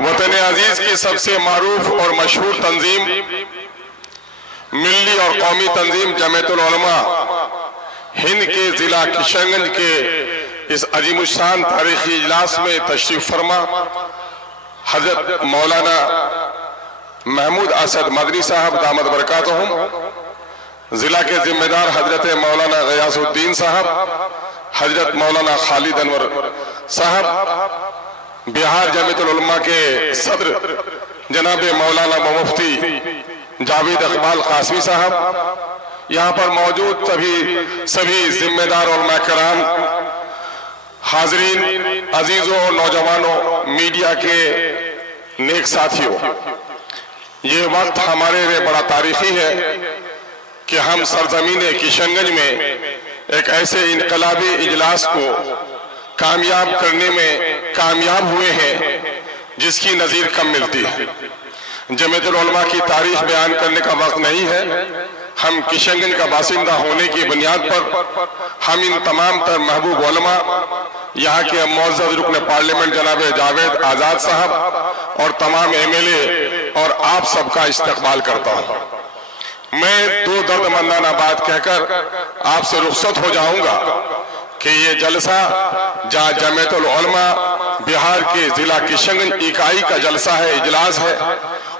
वतन अजीज की सबसे मारूफ और मशहूर तंजीम मिल्ली और कौमी तंजीम जमीयतुल उलमा हिंद के जिला किशनगंज के इस अजीमुशान तारीखी इजलास में तशरीफ फरमा हजरत मौलाना महमूद असद मदनी साहब दामद बरकातहुम, जिला के जिम्मेदार हजरत मौलाना गयासुद्दीन साहब, हजरत मौलाना खालिद अनवर साहब, बिहार जमीयतुल उलमा के सदर जनाब मौलाना मुफ्ती जावेद इकबाल कासमी साहब, यहाँ पर मौजूद सभी जिम्मेदार उलमा कराम, हाजरीन, अजीजों, नौजवानों, मीडिया के नेक साथियों, ये वक्त हमारे लिए बड़ा तारीखी है कि हम सरजमीन किशनगंज में एक ऐसे इनकलाबी इजलास को कामयाब करने में कामयाब हुए हैं जिसकी नज़ीर कम मिलती है। जमीयतुल उलमा की तारीख बयान करने का वक्त नहीं है। हम किशनगंज का बासिंदा होने की बुनियाद पर हम इन तमाम तर महबूब उलमा, यहाँ के मुअज़्ज़ज़ रुकन पार्लियामेंट जनाब जावेद आज़ाद साहब और तमाम MLA और आप सबका इस्तकबाल करता हूँ। मैं दो दर्दमंदाना बात कहकर आपसे रुखसत हो जाऊंगा कि ये जलसा जहाँ जमीयतुल उलमा बिहार के जिला किशनगंज इकाई का जलसा है, इजलास है,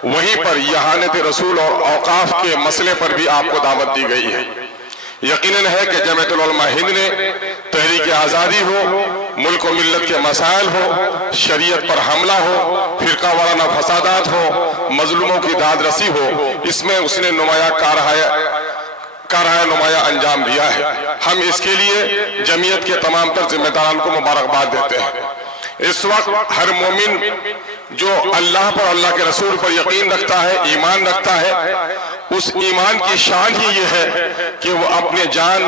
वहीं पर यहानत रसूल और औकाफ के मसले पर भी आपको दावत दी गई है। यकीनन है कि जमीयतुल उलमा हिंद ने तहरीक आज़ादी हो, मुल्क और मिल्लत के मसाइल हो, शरीयत पर हमला हो, फिरका वाराना फसादात हो, मजलूमों की दादरसी हो, इसमें उसने नुमाया अंजाम दिया है। हम इसके लिए जमीयत के तमाम तर जिम्मेदारान को मुबारकबाद देते हैं। इस वक्त हर मोमिन जो अल्लाह पर, अल्लाह के रसूल पर यकीन रखता है, ईमान रखता है, उस ईमान की शान ही ये है कि वो अपने जान,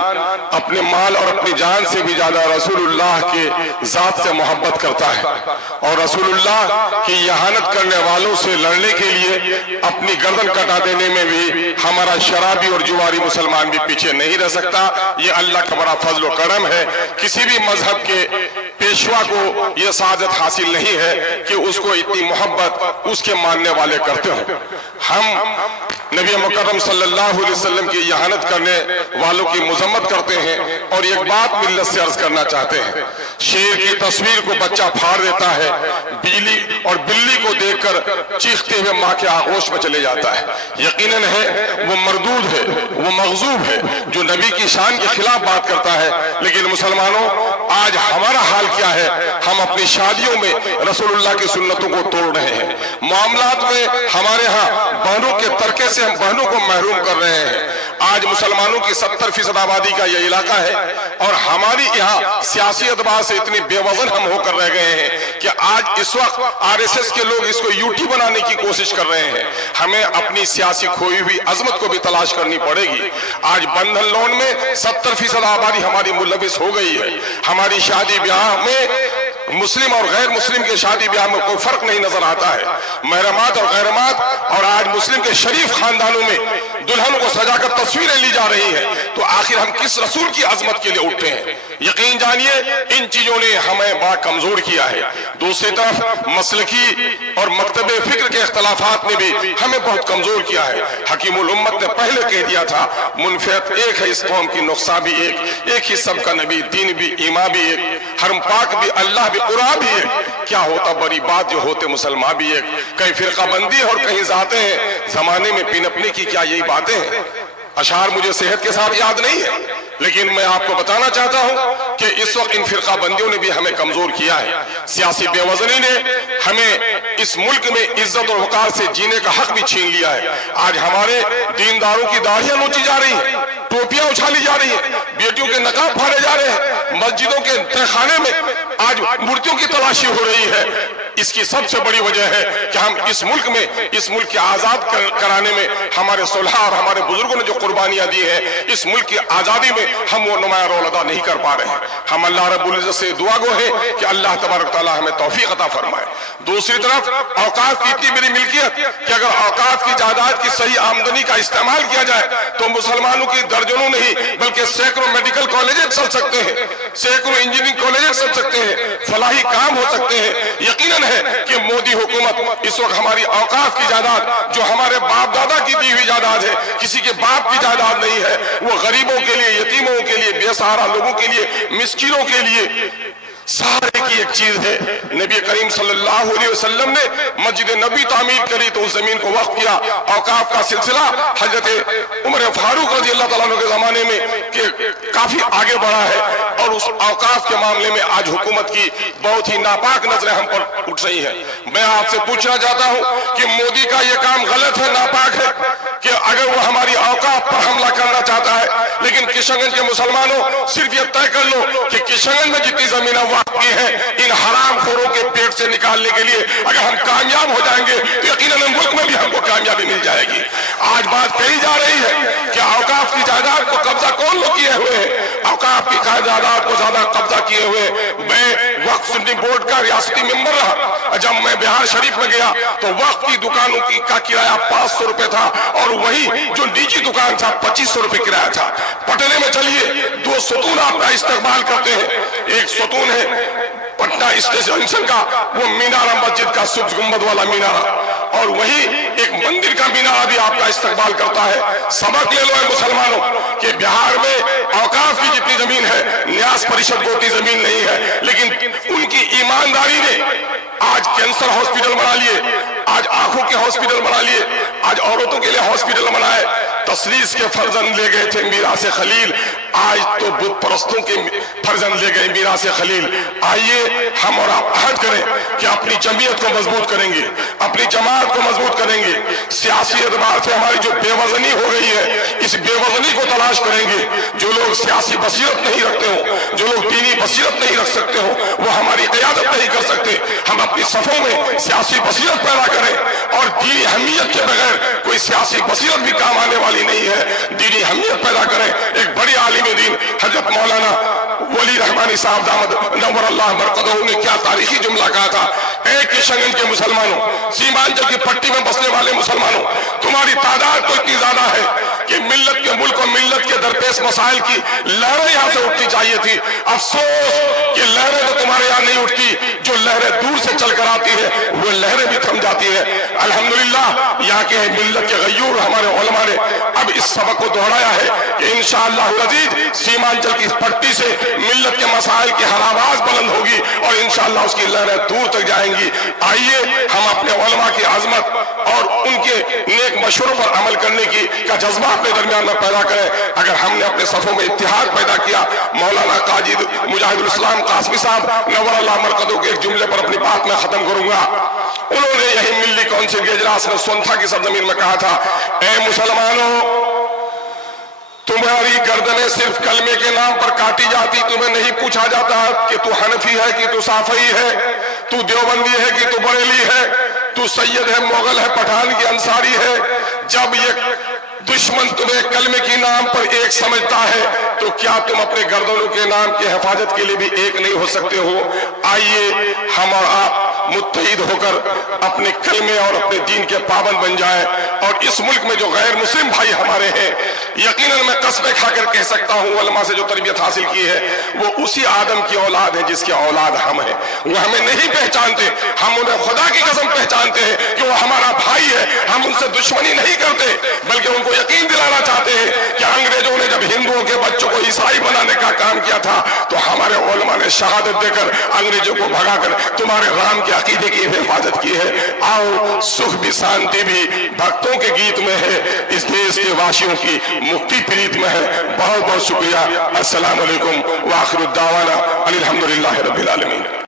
अपने माल और अपनी जान से भी ज्यादा रसूलुल्लाह के जात से मोहब्बत करता है और रसूलुल्लाह की यहानत करने वालों से लड़ने के लिए अपनी गर्दन कटा देने में भी हमारा शराबी और जुवारी मुसलमान भी पीछे नहीं रह सकता। ये अल्लाह का बड़ा फजल व करम है। किसी भी मजहब के पेशवा को यह सादत हासिल नहीं है कि उसको इतनी मोहब्बत उसके मानने वाले करते हो। हम नबी मुकर्रम सल्लल्लाहु अलैहि वसल्लम की यहानत करने वालों की मुजम्मत करते हैं और एक बात मिल्लत से अर्ज करना चाहते हैं। शेर की तस्वीर को बच्चा फाड़ देता है, बिल्ली को देखकर चीखते हुए माँ के आगोश में चले जाता है। यकीनन है वो मरदूद है, वो मगजूब है जो नबी की शान के खिलाफ बात करता है। लेकिन मुसलमानों, आज हमारा हाल क्या है? हम अपनी शादियों में रसूलुल्लाह की सुन्नतों को तोड़ रहे हैं। मामलात में हमारे यहाँ बहनों के तरके से हम बहनों को महरूम कर रहे हैं। आज मुसलमानों की 70% आबादी का यह इलाका है और हमारी यहाँ सियासी एतबार से इतनी बेवजन हम होकर रह गए हैं कि आज इस वक्त RSS के लोग इसको यूटी बनाने की कोशिश कर रहे हैं। हमें अपनी सियासी खोई हुई अजमत को भी तलाश करनी पड़ेगी। आज बंधन लोन में 70% आबादी हमारी मुलविस हो गई है। हमारी शादी ब्याह में मुस्लिम और गैर मुस्लिम के शादी ब्याह में कोई फर्क नहीं नजर आता है। महरमात और गैरमात और आज मुस्लिम के शरीफ खानदानों में दुल्हन को सजाकर तस्वीरें ली जा रही हैं। तो आखिर हम किस रसूल की अजमत के लिए उठते हैं? यकीन जानिए इन चीजों ने हमें बड़ा कमजोर किया है। दूसरी तरफ मसलकी और मकतबे फिक्र के इख्तलाफात ने भी हमें बहुत कमजोर किया है। हकीमुल उम्मत ने पहले कह दिया था, मुनफियत एक है, इस कौम की नुक्सा भी एक ही सबका नबी, दीन भी, ईमा भी एक, हरम पाक भी, अल्लाह भी, कुरान भी एक। क्या होता बड़ी बात जो होते मुसलमान भी एक। कहीं फिरका बंदी और कहीं जाते हैं, जमाने में पिनपने की क्या यही बातें हैं? अशार मुझे सेहत के साथ याद नहीं है, लेकिन मैं आपको बताना चाहता हूं कि इस वक्त इन फिरका बंदियों ने भी हमें कमजोर किया है। सियासी बेवजनी ने हमें इस मुल्क में इज्जत और वकार से जीने का हक भी छीन लिया है। आज हमारे दीनदारों की दाढ़ियां नोची जा रही हैं, टोपियां उछाली जा रही हैं, बेटियों के नकाब फाड़े जा रहे हैं, मस्जिदों के तहखाने में आज मूर्तियों की तलाशी हो रही है। इसकी सबसे बड़ी वजह है कि हम इस मुल्क के आजाद कराने में हमारे सुलह और हमारे बुजुर्गों ने जो कुर्बानियां दी है, इस मुल्क की आजादी में हम वो नुमाया रोल अदा नहीं कर पा रहे हैं। हम अल्लाह रब्बुल इज्जत से दुआ गो है कि अल्लाह तबारक तआला हमें तौफीक अता फरमाए। दूसरी तरफ औकात की इतनी बड़ी मिल्कियत कि अगर औकात की जायदाद की सही आमदनी का इस्तेमाल किया जाए तो मुसलमानों की दर्जनों नहीं बल्कि सैकड़ों मेडिकल कॉलेजेस चल सकते हैं, सैकड़ों इंजीनियरिंग कॉलेजेस चल सकते हैं, फलाही काम हो सकते हैं। यकीनन है कि मोदी हुकूमत इस वक्त हमारी औकाफ की जायदाद, जो हमारे बाप दादा की दी हुई जायदाद है, किसी के बाप की जायदाद नहीं है, वो गरीबों के लिए, यतीमों के लिए, बेसहारा लोगों के लिए, मिस्किनों के लिए सहारे की एक चीज है। नबी करीम सल्लल्लाहु अलैहि वसल्लम ने मस्जिद नबी तामीर करी तो उस जमीन को वक्फ किया। औकाफ का सिलसिला हजरत उमर फारूक रजी अल्लाह तआला अन्हु के जमाने में के काफी आगे बढ़ा है, और उस औकाफ के मामले में आज हुकूमत की बहुत ही नापाक नजरें हम पर उठ रही है। मैं आपसे पूछना चाहता हूं कि मोदी का यह काम गलत है, नापाक है, कि अगर वो हमारी औकाफ पर हमला करना चाहता है, लेकिन किशनगंज के मुसलमानों सिर्फ ये तय कर लो कि किशनगंज में जितनी जमीन वक्फ की है, इन हराम खोरों के पेट से निकालने के लिए अगर हम कामयाब हो जाएंगे तो यकीनन मुल्क में भी हमको कामयाबी मिल जाएगी। आज बात कही जा रही है कि औकाफ की जायदाद को कब्जा कौन लोग किए हुए हैं, औकाफ की जायदाद को ज्यादा कब्जा किए हुए। मैं वक्फ सुन्नी बोर्ड का रियासती मेंबर रहा, जब मैं बिहार शरीफ में गया तो वक्फ की दुकानों का किराया 500 रुपए था, और वही जो निजी दुकान था 2500 रुपए किराया था। पटने में चलिए, 2 सतून आपका इस्तेमाल करते हैं। एक सतून है पटना स्टेशन का, वो मीनारा मस्जिद का सुब्ज गुंबद वाला मीनारा, और वही एक मंदिर का मीनारा भी आपका इस्तेमाल करता है। सबक ले लो मुसलमानों कि बिहार में औकाफ की जितनी जमीन है, न्यास परिषद को उतनी जमीन नहीं है, लेकिन उनकी ईमानदारी ने आज कैंसर हॉस्पिटल बना लिए, आज आंखों के हॉस्पिटल बना लिए, आज औरतों के लिए हॉस्पिटल बनाए। तसलीस के फर्जंद ले गए थे मीरास खलील, आज तो बुत परस्तों के फर्जंद ले गए मीरास खलील। आइए हम और आप अहद करें कि अपनी जमीयत को मजबूत करेंगे, अपनी जमात को मजबूत करेंगे। सियासी एतबार से हमारी जो बेवजनी हो गई है, इस बेवजनी को तलाश करेंगे। जो लोग सियासी बसीरत नहीं रखते हो, जो लोग दीनी बसीरत नहीं रख सकते हो, वो हमारी क़यादत नहीं कर सकते। हम अपनी सफों में सियासी बसीरत पैदा करें, और दीनी अहमियत के बगैर कोई सियासी बसीरत भी काम आने वाली नहीं है। दीनी अहमियत पैदा करें। एक बड़ी आलिम दीन हजरत मौलाना वली रहमानी साहब दामद नव्वर अल्लाह बरकतहू ने क्या तारीखी जुमला कहा था, एक किशनगंज के मुसलमानों, सीमांचल की पट्टी में बसने वाले मुसलमानों, तुम्हारी तादाद तो इतनी ज्यादा है कि मिल्लत के मुल्क और मिल्लत के दरपेश मसाइल की लहरें यहाँ से उठनी चाहिए थी। अफसोस कि लहरें तो तुम्हारे यहाँ नहीं उठती, जो लहरें दूर से चलकर आती है वो लहरें भी थम जाती है। अल्हम्दुलिल्लाह यहाँ के मिल्लत के गयूर हमारे उलमा ने अब इस सबक को दोहराया है कि इंशाअल्लाह अज़ीज़ सीमांचल की पट्टी से मिल्लत के मसाइल की हर आवाज बुलंद होगी, और इंशाअल्लाह उसकी लहरें दूर तक जाएंगी। आइए हम अपने उलमा की अजमत और उनके नेक मशवरों पर अमल करने की का जज्बा अपने दरमियान में पैदा करें। अगर हमने अपने सफों में इत्तिहाद पैदा किया, मौलाना काजी मुजाहिदुल इस्लाम कासमी साहब नव्वर अल्लाह मरकदहू के एक जुमले पर अपनी बात में खत्म करूंगा। उन्होंने यही मिल्ली काउंसिल के इजलास में सोनथा की सरजमीन में कहा था, ए मुसलमानों, तुम्हारी गर्दनें सिर्फ कलमे के नाम पर काटी जाती, तुम्हें नहीं पूछा जाता कि तू हनफी है कि तू साफई है, तू देवबंदी है कि तू बरेली है, तू सैयद है, मुगल है, पठान की अंसारी है। जब ये दुश्मन तुम्हें कलमे के नाम पर एक समझता है, तो क्या तुम अपने गर्दनों के नाम की हिफाजत के लिए भी एक नहीं हो सकते हो? आइए हम और आप मुत्तहिद होकर अपने कलमे और अपने दीन के पाबंद बन जाएं, और इस मुल्क में जो गैर मुस्लिम भाई हमारे हैं, यकीनन मैं कसमें खाकर कह सकता हूँ, उलमा से जो तरबियत हासिल की है, वो उसी आदम की औलाद है जिसकी औलाद हम हैं। वो हमें नहीं पहचानते, हम उन्हें खुदा की कसम पहचानते हैं कि वो हमारा भाई है। हम उनसे दुश्मनी नहीं करते, बल्कि उनको यकीन दिलाना चाहते हैं कि अंग्रेजों ने जब हिंदुओं के बच्चों को ईसाई बनाने का काम किया था, तो हमारे उलमा ने शहादत देकर अंग्रेजों को भगाकर तुम्हारे राम के अकीदे की हिफाजत की है। आओ, सुख भी शांति भी भक्तों के गीत में है, इस देश के वासियों की मुक्ति प्रीत में है। बहुत बहुत शुक्रिया। अस्सलाम वालेकुम व आखिरु दावाना अनिल हम्दुलिल्लाहि रब्बिल आलमीन।